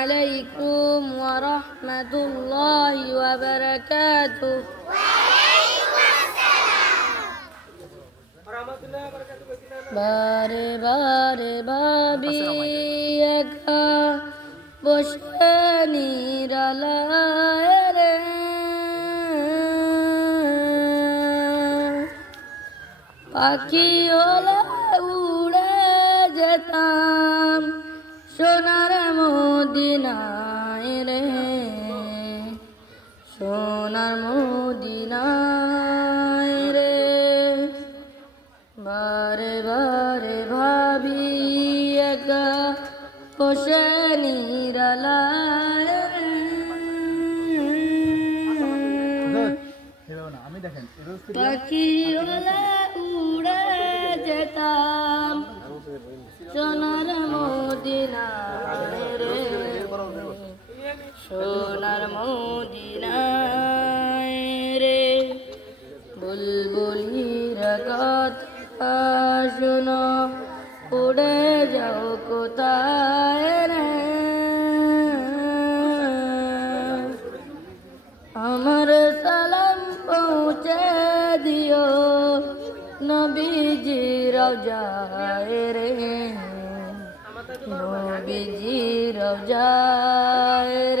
عليكم ورحمة الله وبركاته বারে বারে ভাবি একা বসে নিরালায় রে পাখি হলে উড়ে যেতাম সোনার মদিনায় রে সোনার মদিনায় রে বারে বারে ভাবি একা বসে নিরালায় রে। পাখি সোনার মদিনায় রে। বুলবুলির কথা শোনো উড়ে যাও কোথায় রে? আমার সালাম পৌঁছে দিও নবীজি রওজায় রে। নবীজি রওজায় রে।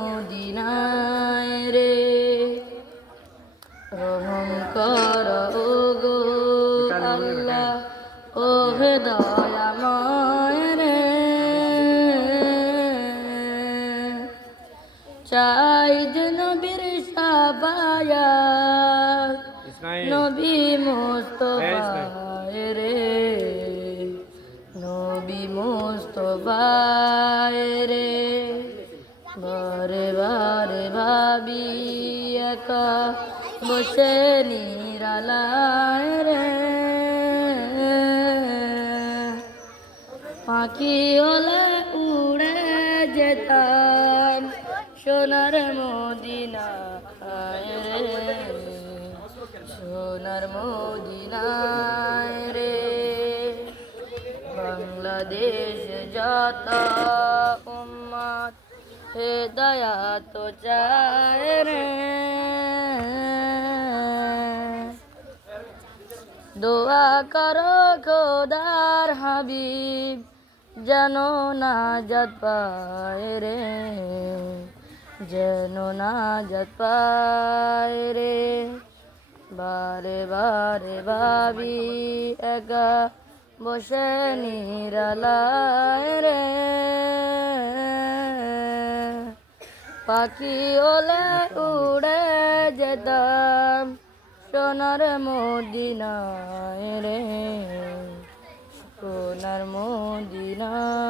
হে দয়াময় রে চাই যে নবীর সাবায়াত নবী মোস্তফায় রে নবী মোস্তফায় রে। বারে বারে ভাবি একা বসে নিরালায় রে। পাখি হলে উড়ে যেতাম সোনার মদিনায় রে, সোনার মদিনায় রে। বাংলাদেশ যত উম্মত হেদায়া তো চায় রে। দোয়া করো খোদার হাবিব যেন না যত পায় রে যেন না যত পায় রে। বারে বারে ভাবি একা বসে নিরালায় রে। পাখি ওলে উড়ে যেতাম সোনার মদিনায় রে। সোনার মদিনায় রে